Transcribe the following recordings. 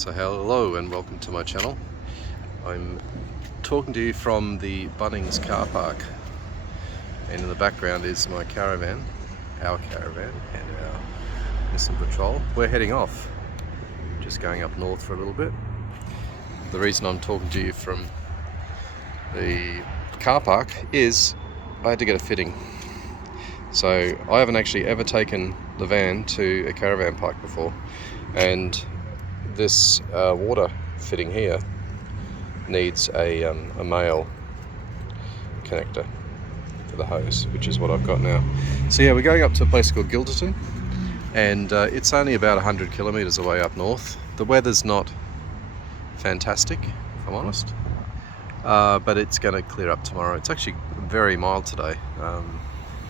So hello and welcome to my channel. I'm talking to you from the Bunnings car park, and in the background is my caravan, our caravan, and our Nissan Patrol. We're heading off, just going up north for a little bit. The reason I'm talking to you from the car park is I had to get a fitting. So I haven't actually ever taken the van to a caravan park before, and this water fitting here needs a male connector for the hose, which is what I've got now. So yeah, we're going up to a place called Guilderton, and it's only about 100 kilometers away up north. The weather's not fantastic, if I'm honest, but it's going to clear up tomorrow. It's actually very mild today.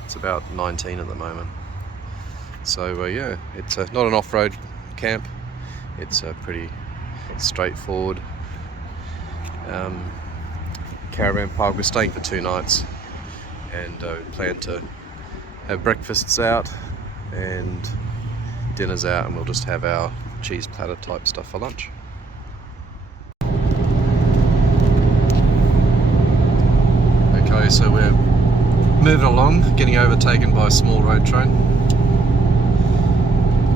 It's about 19 at the moment. So yeah, it's not an off-road camp. It's a pretty straightforward caravan park. We're staying for 2 nights, and we plan to have breakfasts out and dinners out, and we'll just have our cheese platter type stuff for lunch. Okay, so we're moving along, getting overtaken by a small road train.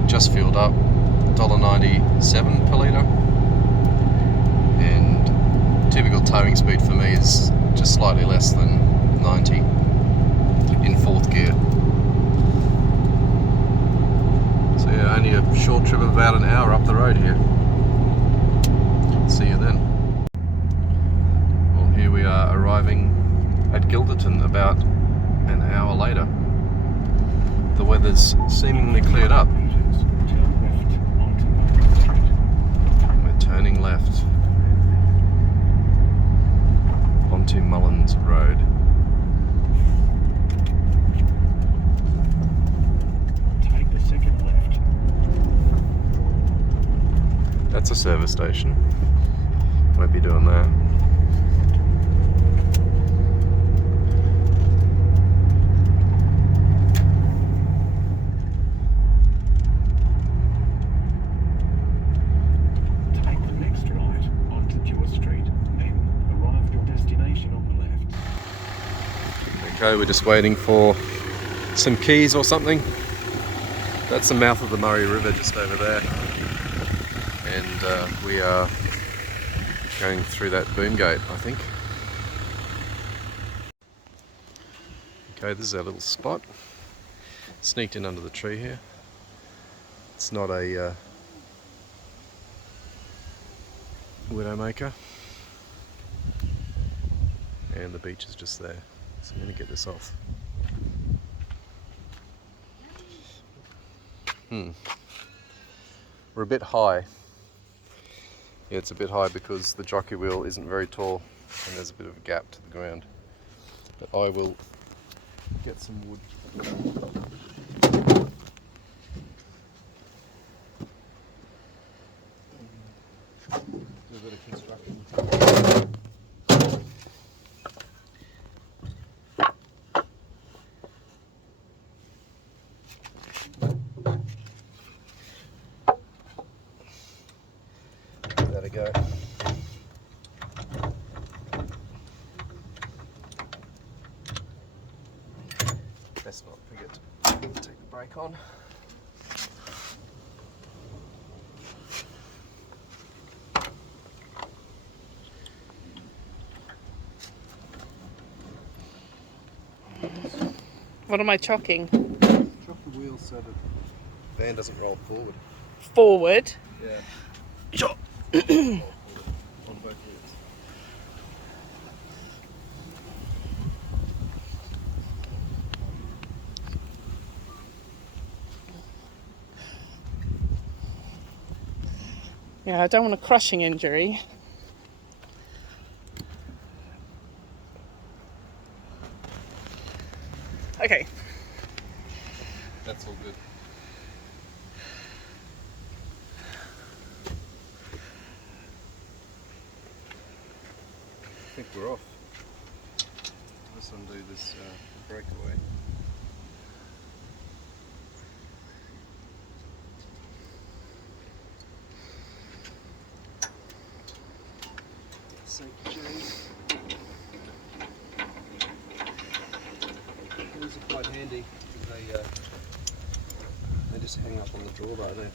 Just filled up, $1.97 per litre, and typical towing speed for me is just slightly less than 90 in 4th gear. So yeah, only a short trip of about an hour up the road here. See you then. Well, here we are arriving at Guilderton about an hour later. The weather's seemingly cleared up. We're turning left onto Mullins Road. Take the second left. That's a service station. Won't be doing that. Okay, we're just waiting for some keys or something. That's the mouth of the Murray River just over there, and we are going through that boom gate, I think. Okay, this is our little spot. Sneaked in under the tree here. It's not a widowmaker, and the beach is just there. So I'm going to get this off. We're a bit high. Yeah, it's a bit high because the jockey wheel isn't very tall and there's a bit of a gap to the ground. But I will get some wood. Do a bit of construction. Go. Best not forget to take the brake on. What am I chocking? Chock the wheels so the van doesn't roll forward. Forward? Yeah. Sure. On both wheels. Yeah, I don't want a crushing injury. Okay. That's all good. I think we're off. Let's undo this breakaway. sake, cheese. These are quite handy. They just hang up on the drawbar there.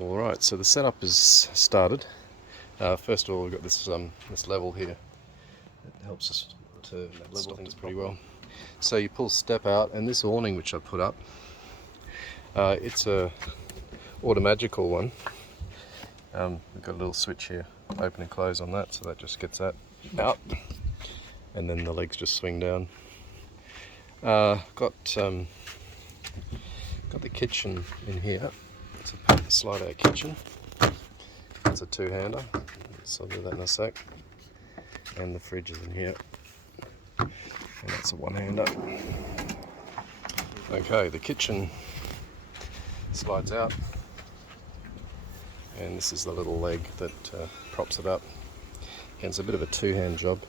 Alright, so the setup is started. First of all, we've got this level here. It helps us to level things pretty well. So you pull step out, and this awning which I put up, it's a automagical one. We've got a little switch here, open and close on that, so that just gets that out, and then the legs just swing down. Got the kitchen in here. It's a slide-out kitchen. It's a two-hander, so I'll do that in a sec. And the fridge is in here, and that's a one-hander. Okay, the kitchen slides out, and this is the little leg that props it up. And it's a bit of a two-hand job.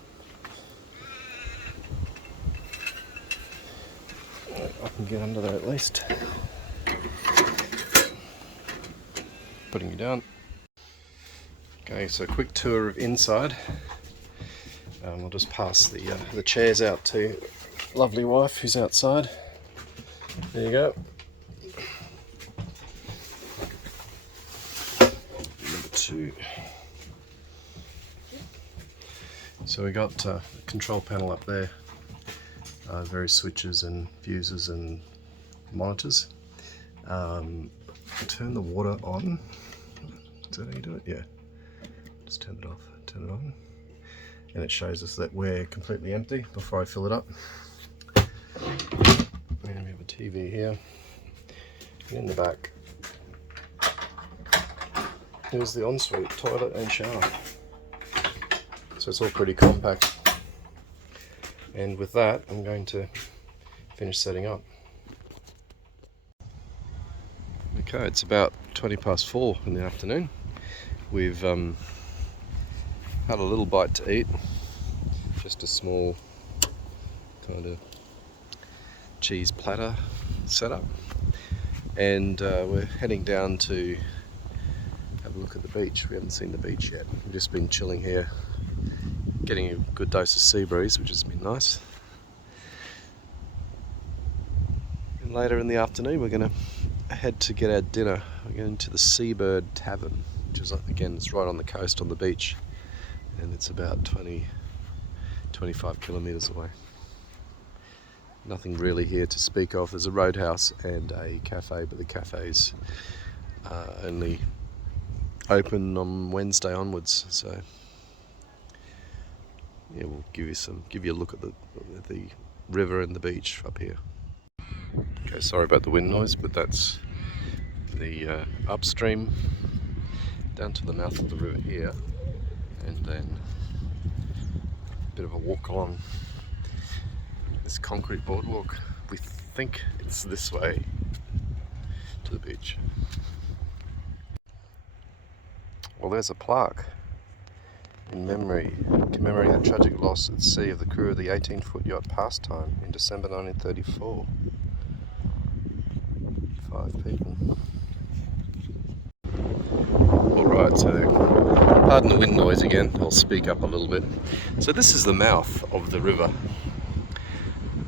I can get under there at least. Putting you down. Okay, so quick tour of inside. We'll just pass the chairs out to lovely wife who's outside. There you go. Number 2. So we got a control panel up there, various switches and fuses and monitors. Turn the water on. Is that how you do it? Yeah. Just turn it off, turn it on. And it shows us that we're completely empty before I fill it up. And we have a TV here. And in the back, here's the ensuite, toilet and shower. So it's all pretty compact. And with that, I'm going to finish setting up. Okay, it's about 4:20 in the afternoon. We've had a little bite to eat, just a small kind of cheese platter setup, and we're heading down to have a look at the beach. We haven't seen the beach yet. We've just been chilling here, getting a good dose of sea breeze, which has been nice. And later in the afternoon we're going to head to get our dinner. We're going to the Seabird Tavern, which is, again, it's right on the coast on the beach, and it's about 25 kilometres away. Nothing really here to speak of. There's a roadhouse and a cafe, but the cafe's only open on Wednesday onwards, so yeah, we'll give you a look at the river and the beach up here. Okay, sorry about the wind noise, but that's the upstream down to the mouth of the river here, and then a bit of a walk along this concrete boardwalk. We think it's this way to the beach. Well, there's a plaque commemorating the tragic loss at sea of the crew of the 18-foot yacht Pastime in December 1934. 5 people. Alright, so pardon the wind noise again, I'll speak up a little bit. So this is the mouth of the river,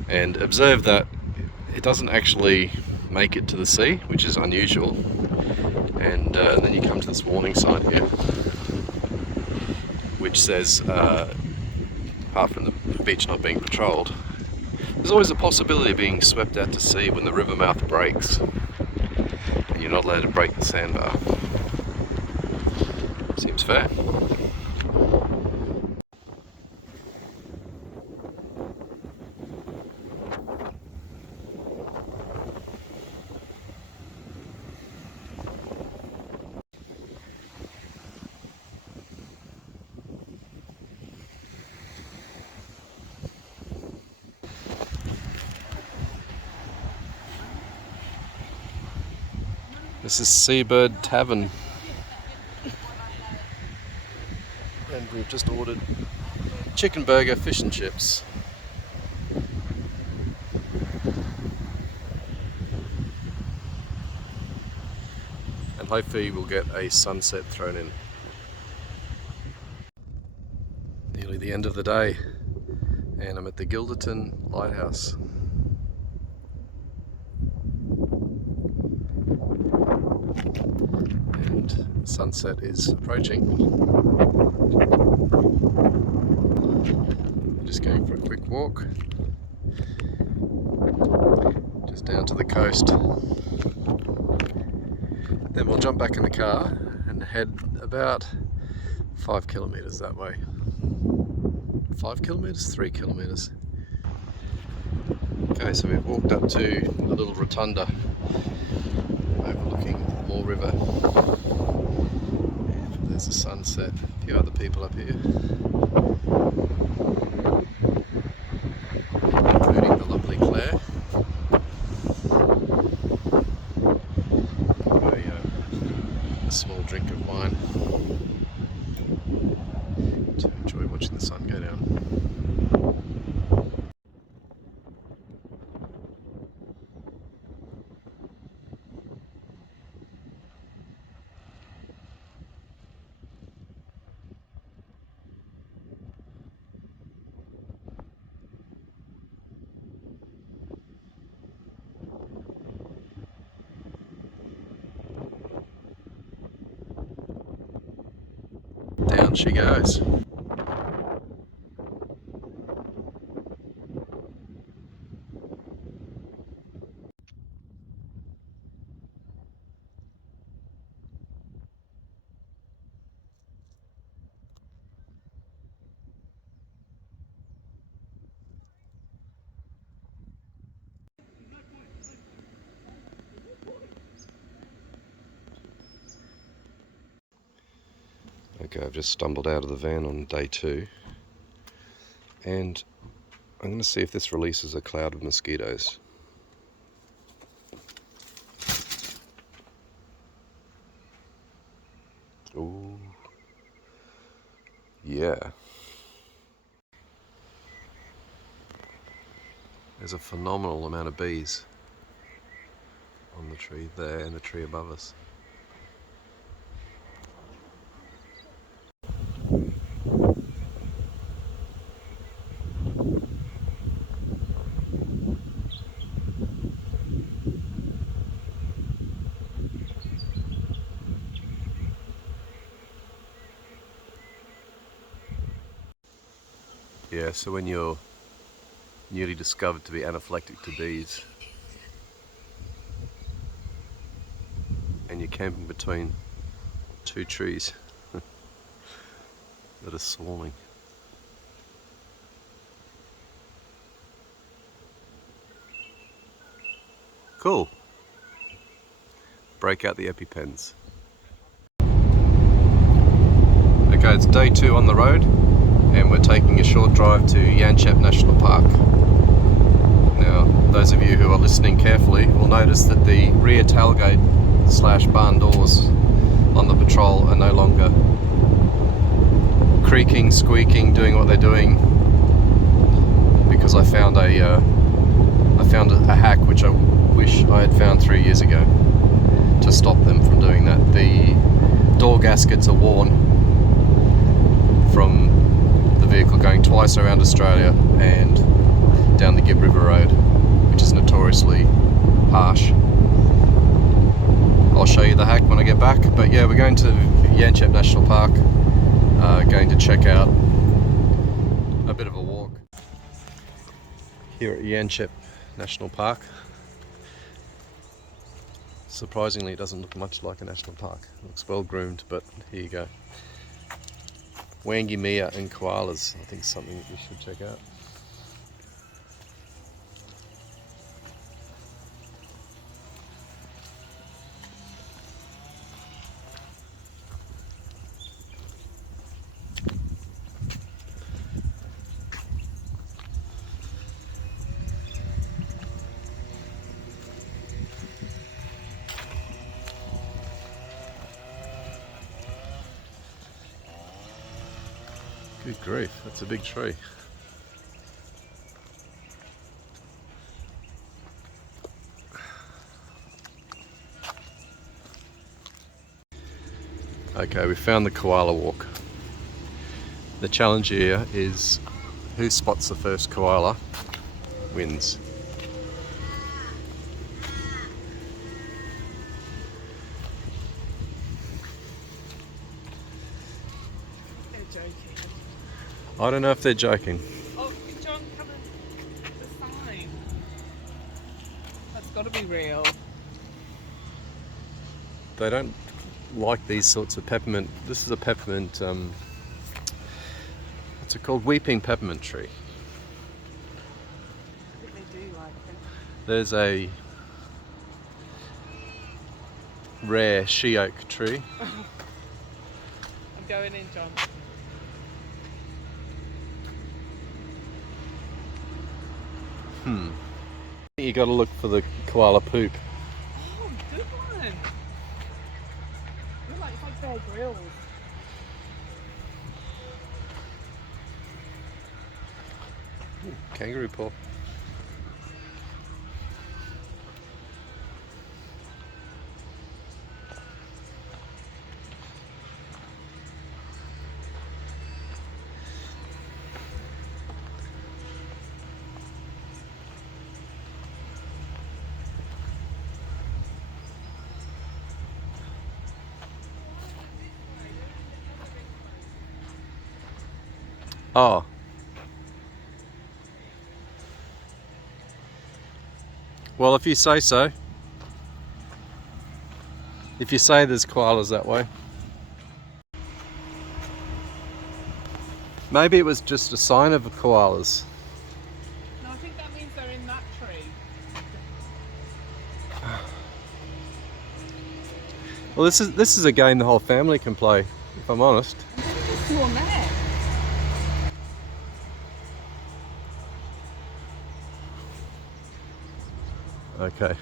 and observe that it doesn't actually make it to the sea, which is unusual, and then you come to this warning sign here, which says, apart from the beach not being patrolled, there's always a possibility of being swept out to sea when the river mouth breaks, and you're not allowed to break the sandbar. Seems fair. This is Seabird Tavern. And we've just ordered chicken burger, fish and chips. And hopefully we'll get a sunset thrown in. Nearly the end of the day, and I'm at the Guilderton Lighthouse. And sunset is approaching. Just going for a quick walk, just down to the coast. Then we'll jump back in the car and head about 5 kilometres that way. 5 kilometres? 3 kilometres. Okay, so we've walked up to a little rotunda overlooking the Moore River. And there's the sunset. A few other people up here, including the lovely Claire. A small drink of wine to enjoy watching the sun go down. Down she goes. Okay, I've just stumbled out of the van on day 2, and I'm going to see if this releases a cloud of mosquitoes. Ooh, yeah. There's a phenomenal amount of bees on the tree there and the tree above us. Yeah, so when you're newly discovered to be anaphylactic to bees and you're camping between 2 trees that are swarming. Cool. Break out the EpiPens. Okay, it's day 2 on the road, and we're taking a short drive to Yanchep National Park. Now, those of you who are listening carefully will notice that the rear tailgate / barn doors on the Patrol are no longer creaking, squeaking, doing what they're doing, because I found a hack which I wish I had found 3 years ago to stop them from doing that. The door gaskets are worn from the vehicle going twice around Australia and down the Gibb River Road, which is notoriously harsh. I'll show you the hack when I get back, but yeah, we're going to Yanchep National Park, going to check out a bit of a walk here at Yanchep National Park. Surprisingly, it doesn't look much like a national park. It looks well groomed, but here you go. Wangimia and koalas, I think, is something that we should check out. Good grief, that's a big tree. Okay, we found the koala walk. The challenge here is who spots the first koala wins. They're joking. I don't know if they're joking. Oh, John, come and the sign. That's got to be real. They don't like these sorts of peppermint. This is a peppermint, what's it called? Weeping peppermint tree. I think they do like it. There's a rare she oak tree. I'm going in, John. You got to look for the koala poop. Oh, good one. It's like Bear Grylls. Kangaroo paw. Oh. Well, if you say so. If you say there's koalas that way. Maybe it was just a sign of the koalas. No, I think that means they're in that tree. Well, this is a game the whole family can play, if I'm honest. There's two on there. Okay.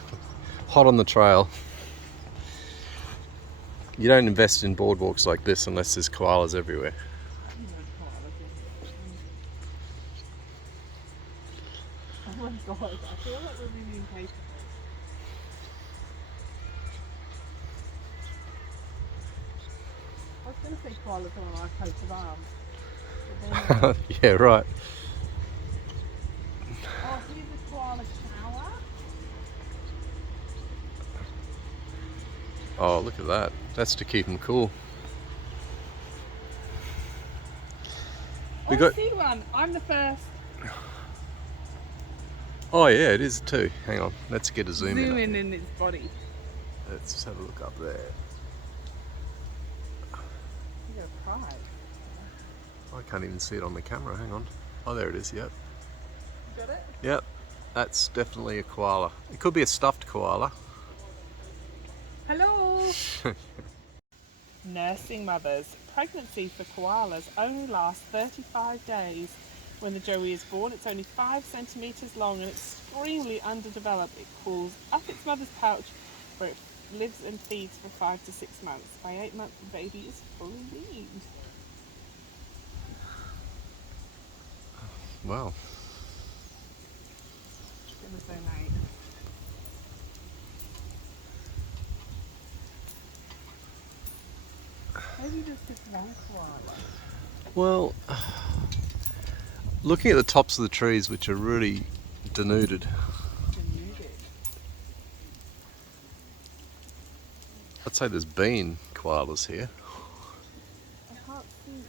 Hot on the trail. You don't invest in boardwalks like this unless there's koalas everywhere. Oh my god, I feel like we're really impatient. I was going to say koalas on our coat of arms. Yeah, right. Oh, here's a koala shower. Oh, look at that. That's to keep them cool. I see one. I'm the first. Oh yeah, it is too. Hang on, let's get a zoom in. Zoom in its body. Let's just have a look up there. You're gonna cry. I can't even see it on the camera. Hang on. Oh, there it is. Yep. You got it? Yep. That's definitely a koala. It could be a stuffed koala. Hello. Nursing mothers. Pregnancy for koalas only lasts 35 days. When the joey is born, it's only 5 centimetres long and extremely underdeveloped. It crawls up its mother's pouch where it lives and feeds for 5 to 6 months. By 8 months, the baby is fully weaned. Wow. It was so nice. Maybe just this one koala. Well, looking at the tops of the trees, which are really denuded, I'd say there's been koalas here. I can't see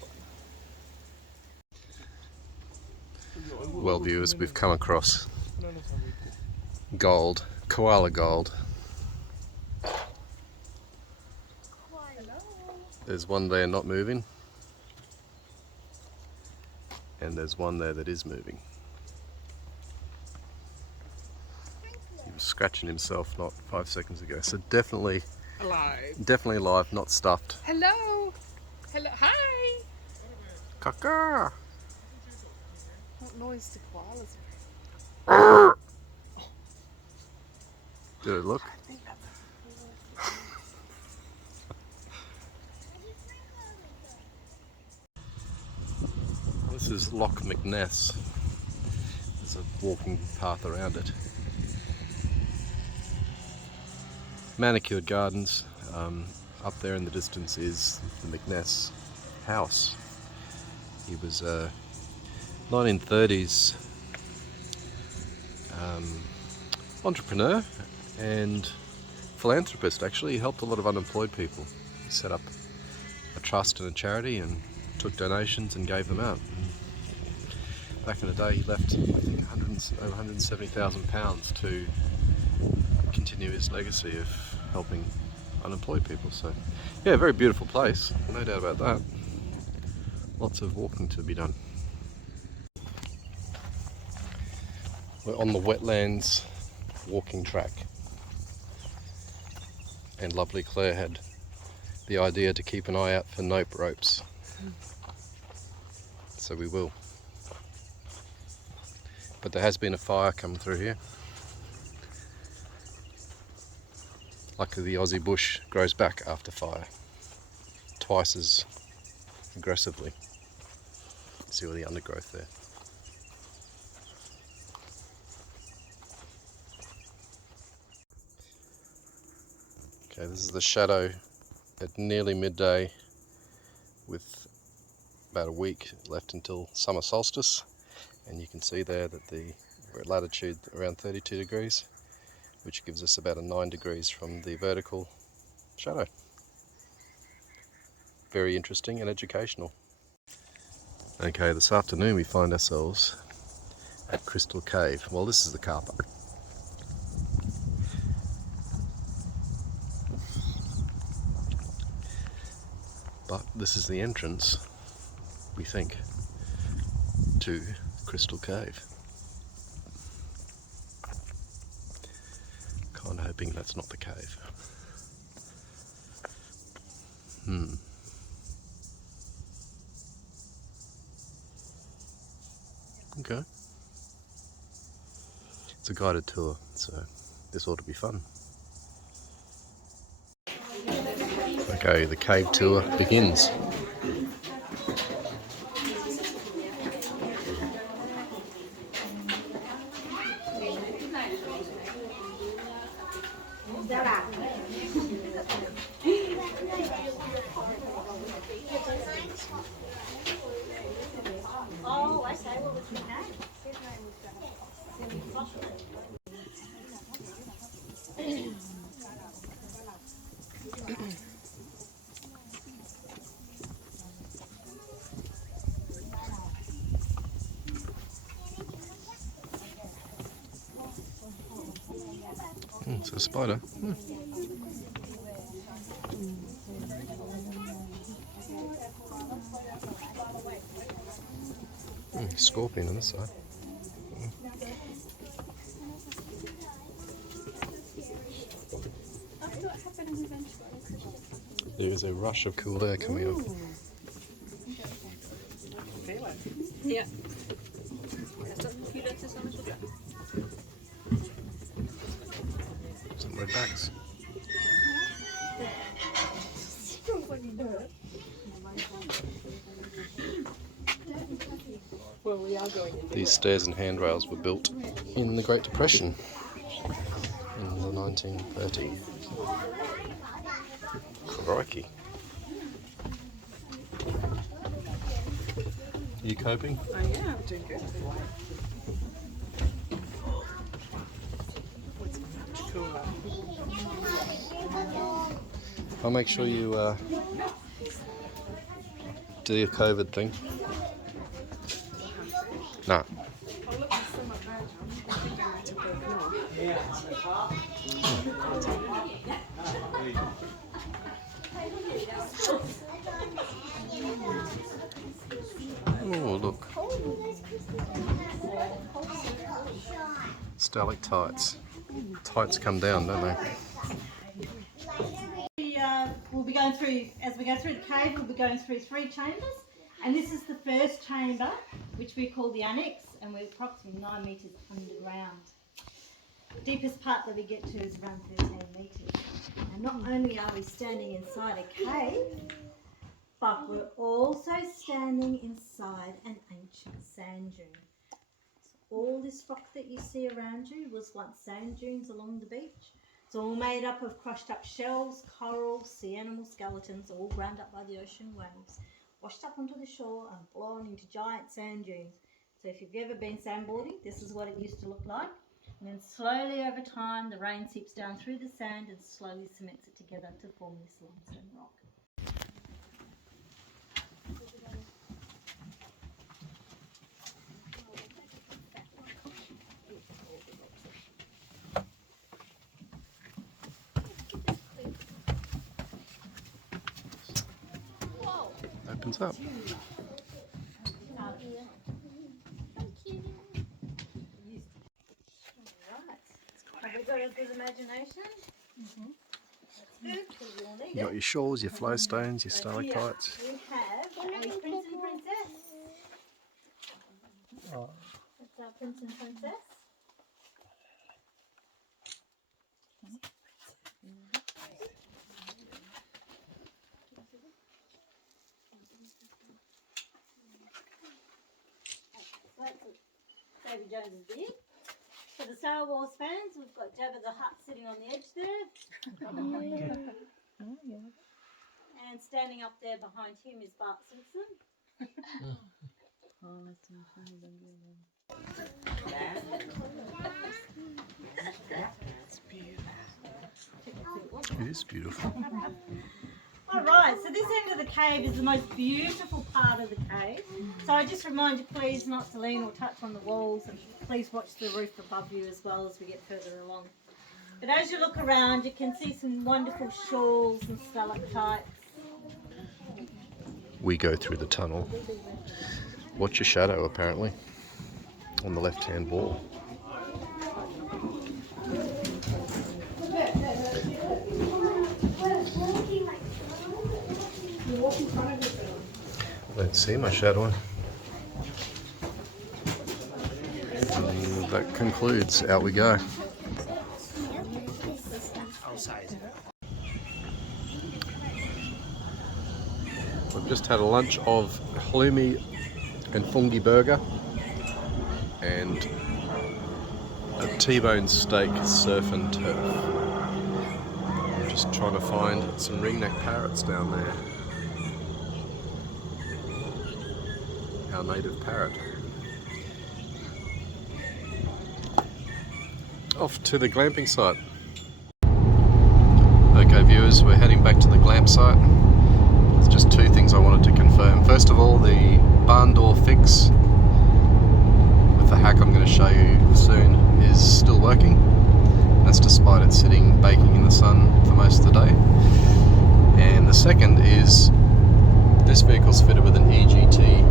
one. Well, viewers, we've come across gold, koala gold. There's one there not moving, and there's one there that is moving. He was scratching himself not 5 seconds ago, so definitely alive, not stuffed. Hello. Hello. Hi. Caca. What noise do koalas make? Did it look? I think that's is Loch McNess. There's a walking path around it. Manicured gardens. Up there in the distance is the McNess house. He was a 1930s entrepreneur and philanthropist. Actually, he helped a lot of unemployed people. He set up a trust and a charity and took donations and gave them out. And back in the day, he left, I think, over £170,000 to continue his legacy of helping unemployed people. So, yeah, very beautiful place, no doubt about that. Lots of walking to be done. We're on the wetlands walking track, and lovely Claire had the idea to keep an eye out for nope ropes, so we will. But there has been a fire coming through here. Luckily the Aussie bush grows back after fire, twice as aggressively. See all the undergrowth there. Okay, this is the shadow at nearly midday, with about a week left until summer solstice, and you can see there that we're at latitude around 32 degrees, which gives us about a 9 degrees from the vertical shadow. Very interesting and educational. Okay, this afternoon we find ourselves at Crystal Cave. Well, this is the car park. But this is the entrance, we think, to Crystal Cave. Kind of hoping that's not the cave. Okay. It's a guided tour, so this ought to be fun. Okay, the cave tour begins. It's a spider. Scorpion on this side. There is a rush of cool air coming up. Yeah. Some red backs. Well, we are going in. These stairs and handrails were built in the Great Depression in the 1930s. Crikey. Are you coping? Oh yeah, I'm doing good. What's much cooler? I'll make sure you do your COVID thing. Nah. Oh look, there's so much road, John. I think I need to go north. Oh, look. Stalactites. Tights come down, don't they? We'll be going through, as we go through the cave, we'll be going through 3 chambers. And this is the first chamber, which we call the annex, and we're approximately 9 metres underground. The deepest part that we get to is around 13 metres. And not only are we standing inside a cave, but we are standing inside a cave, which is 1,000 metres deep. And this is the first chamber, which we call the annex, and we're approximately 9 metres underground. The deepest part that we get to is around 13 metres. And not only are we standing inside a cave, but we are standing inside a cave, which is 1,000 metres deep. But we're also standing inside an ancient sand dune. So all this rock that you see around you was once sand dunes along the beach. It's all made up of crushed up shells, corals, sea animal skeletons, all ground up by the ocean waves, washed up onto the shore and blown into giant sand dunes. So if you've ever been sandboarding, this is what it used to look like. And then slowly over time, the rain seeps down through the sand and slowly cements it together to form this limestone rock. Opens up. Have we got a good imagination? Mm-hmm. That's good, because you'll need You got it. your shawls, your flowstones, your stalactites. We have a prince and princess. Oh. That's our prince and princess. So that's Davy Jones's beard. For the Star Wars fans, we've got Jabba the Hutt sitting on the edge there. And standing up there behind him is Bart Simpson. It is beautiful. Alright, so this end of the cave is the most beautiful part of the cave. So I just remind you please not to lean or touch on the walls, and please watch the roof above you as well as we get further along. But as you look around, you can see some wonderful shawls and stalactites. We go through the tunnel. Watch your shadow, apparently, on the left-hand wall. I don't see my shadow. And that concludes. Out we go. We've just had a lunch of halloumi and fungi burger and a T-bone steak surf and turf. I'm just trying to find some ringneck parrots down there. Our native parrot. Off to the glamping site. Okay viewers, we're heading back to the glamp site. There's just two things I wanted to confirm. First of all, the barn door fix with the hack I'm going to show you soon is still working. That's despite it sitting baking in the sun for most of the day. And the second is this vehicle's fitted with an EGT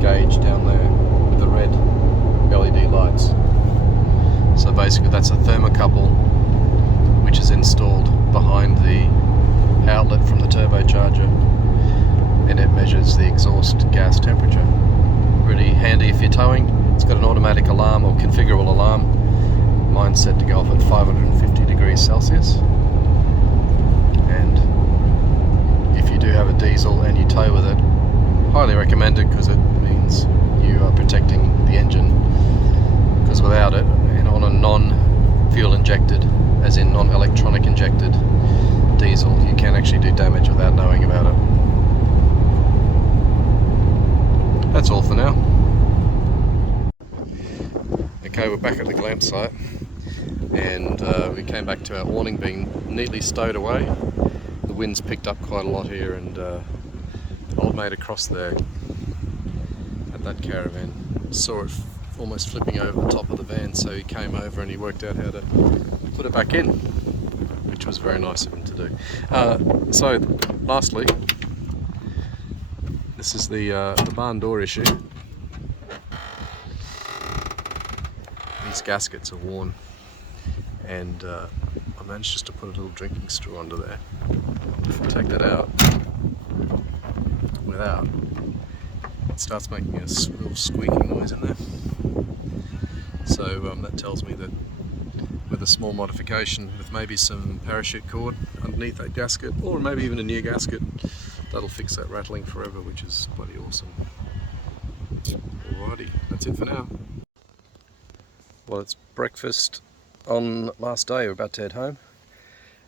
gauge down there with the red LED lights. So basically that's a thermocouple which is installed behind the outlet from the turbocharger, and it measures the exhaust gas temperature. Really handy if you're towing. It's got an automatic alarm or configurable alarm. Mine's set to go off at 550 degrees Celsius. And if you do have a diesel and you tow with it, highly recommended, because it means you are protecting the engine, because without it, and on a non-fuel injected, as in non-electronic injected diesel, you can actually do damage without knowing about it. That's all for now. Okay, we're back at the glamp site, and we came back to our awning being neatly stowed away. The wind's picked up quite a lot here, and old mate across there at that caravan saw it almost flipping over the top of the van, so he came over and he worked out how to put it back in, which was very nice of him to do. So lastly, this is the barn door issue. These gaskets are worn, and I managed just to put a little drinking straw under there. If I take that out without, it starts making a little squeaking noise in there. So that tells me that with a small modification, with maybe some parachute cord underneath that gasket, or maybe even a new gasket. That'll fix that rattling forever, which is bloody awesome. Alrighty, that's it for now. Well, it's breakfast on last day. We're about to head home,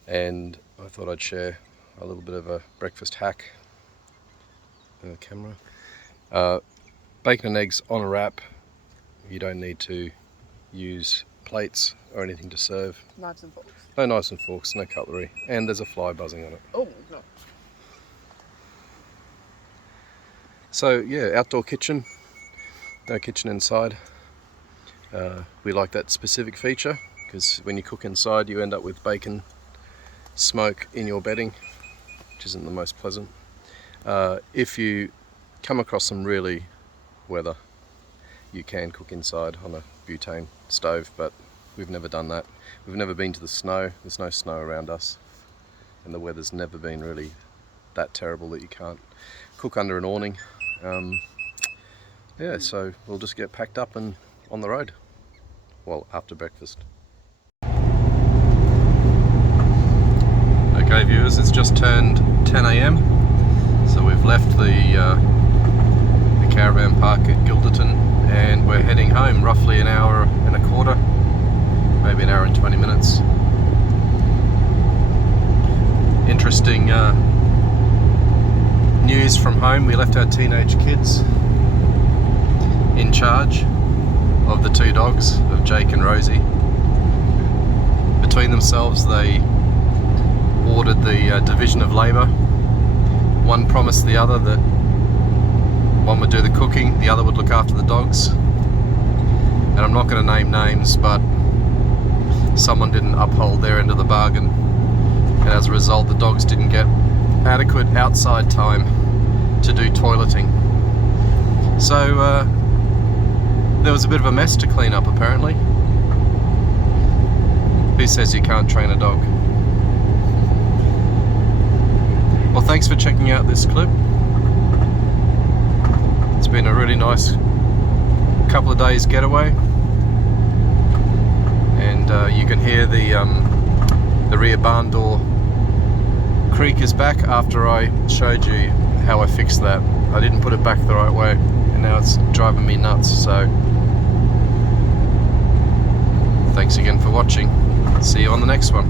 and I thought I'd share a little bit of a breakfast hack. Camera. Bacon and eggs on a wrap. You don't need to use plates or anything to serve. Knives and forks. No knives and forks, no cutlery, and there's a fly buzzing on it. Oh, no. So yeah, outdoor kitchen, no kitchen inside. We like that specific feature because when you cook inside you end up with bacon smoke in your bedding, which isn't the most pleasant. If you come across some really weather, you can cook inside on a butane stove, but we've never done that. We've never been to the snow. There's no snow around us, and the weather's never been really that terrible that you can't cook under an awning. Yeah, so we'll just get packed up and on the road. Well, after breakfast. Okay viewers, it's just turned 10 AM, so we've left the caravan park at Guilderton and we're heading home, roughly an hour and a quarter, maybe an hour and 20 minutes. Interesting news from home. We left our teenage kids in charge of the two dogs, of Jake and Rosie. Between themselves they ordered the division of labour. One promised the other that one would do the cooking, the other would look after the dogs. And I'm not going to name names, but someone didn't uphold their end of the bargain, and as a result the dogs didn't get adequate outside time to do toileting. So there was a bit of a mess to clean up apparently. Who says you can't train a dog? Well, thanks for checking out this clip. It's been a really nice couple of days getaway, and you can hear the rear barn door creak is back after I showed you how I fixed that. I didn't put it back the right way, and now it's driving me nuts. So thanks again for watching. See you on the next one.